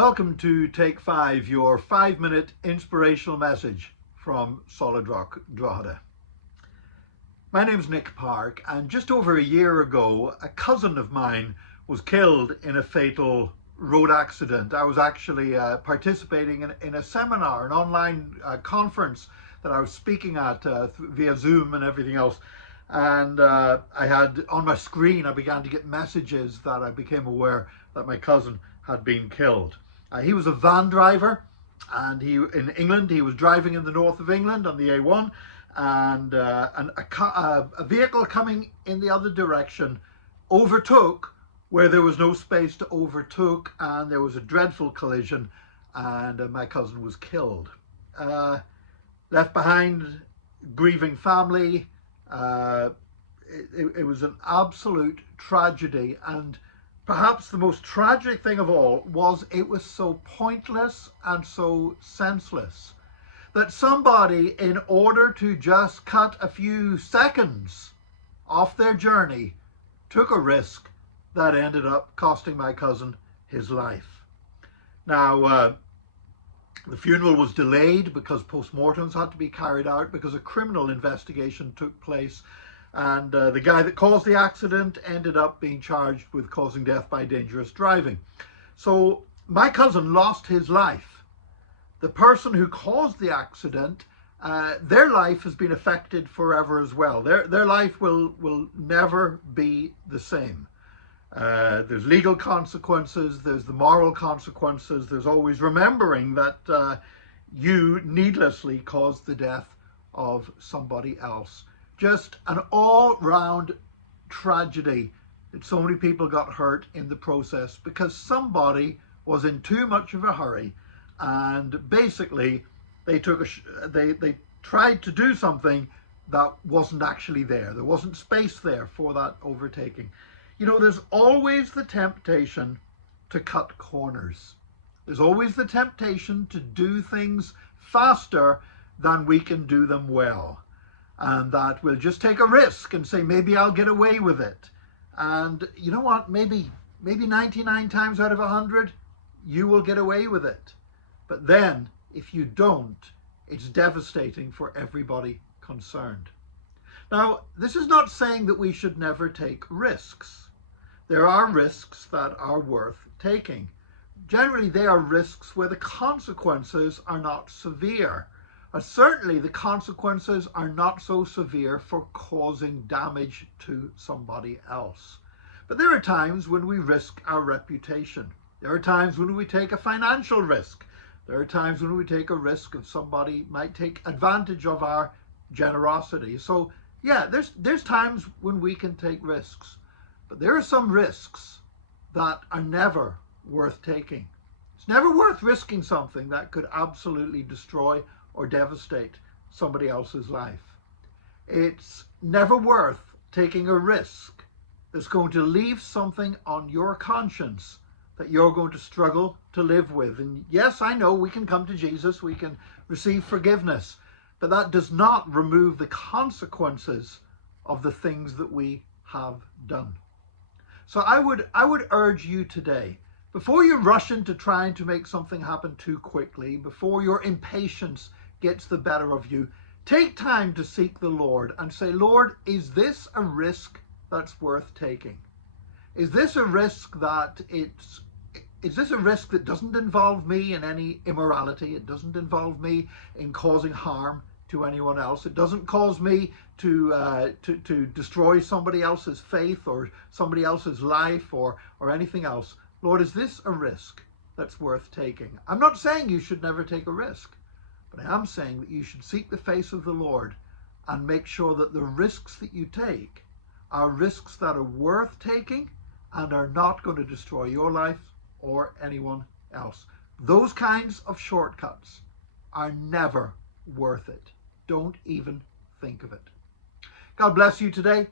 Welcome to Take 5, your 5-minute inspirational message from Solid Rock Drogheda. My name's Nick Park, and just over a year ago, a cousin of mine was killed in a fatal road accident. I was actually participating in a seminar, an online conference that I was speaking at via Zoom and everything else. And I had on my screen, I began to get messages that I became aware that my cousin had been killed. He was a van driver, and in England, he was driving in the north of England on the A1, and a vehicle coming in the other direction overtook where there was no space to overtake, and there was a dreadful collision, and my cousin was killed. Left behind grieving family. It was an absolute tragedy, and perhaps the most tragic thing of all was it was so pointless and so senseless that somebody, in order to just cut a few seconds off their journey, took a risk that ended up costing my cousin his life. Now, the funeral was delayed because post-mortems had to be carried out because a criminal investigation took place, and the guy that caused the accident ended up being charged with causing death by dangerous driving. So my cousin lost his life. The person who caused the accident, their life has been affected forever as well. Their life will never be the same. There's legal consequences, there's the moral consequences, there's always remembering that you needlessly caused the death of somebody else. Just an all-round tragedy that so many people got hurt in the process because somebody was in too much of a hurry, and basically they tried to do something that wasn't actually there. There wasn't space there for that overtaking. You know, there's always the temptation to cut corners. There's always the temptation to do things faster than we can do them well. And that we'll just take a risk and say, maybe I'll get away with it. And you know what? Maybe 99 times out of 100, you will get away with it. But then, if you don't, it's devastating for everybody concerned. Now, this is not saying that we should never take risks. There are risks that are worth taking. Generally, they are risks where the consequences are not severe. Certainly, the consequences are not so severe for causing damage to somebody else. But there are times when we risk our reputation. There are times when we take a financial risk. There are times when we take a risk of somebody might take advantage of our generosity. So, yeah, there's times when we can take risks. But there are some risks that are never worth taking. It's never worth risking something that could absolutely destroy or devastate somebody else's life. It's never worth taking a risk that's going to leave something on your conscience that you're going to struggle to live with. And yes, I know we can come to Jesus, we can receive forgiveness, but that does not remove the consequences of the things that we have done. So I would urge you today, before you rush into trying to make something happen too quickly, before your impatience gets the better of you, take time to seek the Lord and say, Lord, is this a risk that's worth taking? Is this a risk that doesn't involve me in any immorality? It doesn't involve me in causing harm to anyone else. It doesn't cause me to destroy somebody else's faith or somebody else's life or anything else. Lord, is this a risk that's worth taking? I'm not saying you should never take a risk, but I am saying that you should seek the face of the Lord and make sure that the risks that you take are risks that are worth taking and are not going to destroy your life or anyone else. Those kinds of shortcuts are never worth it. Don't even think of it. God bless you today.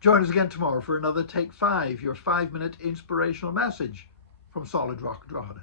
Join us again tomorrow for another Take 5, your 5-minute inspirational message from Solid Rock Drogheda.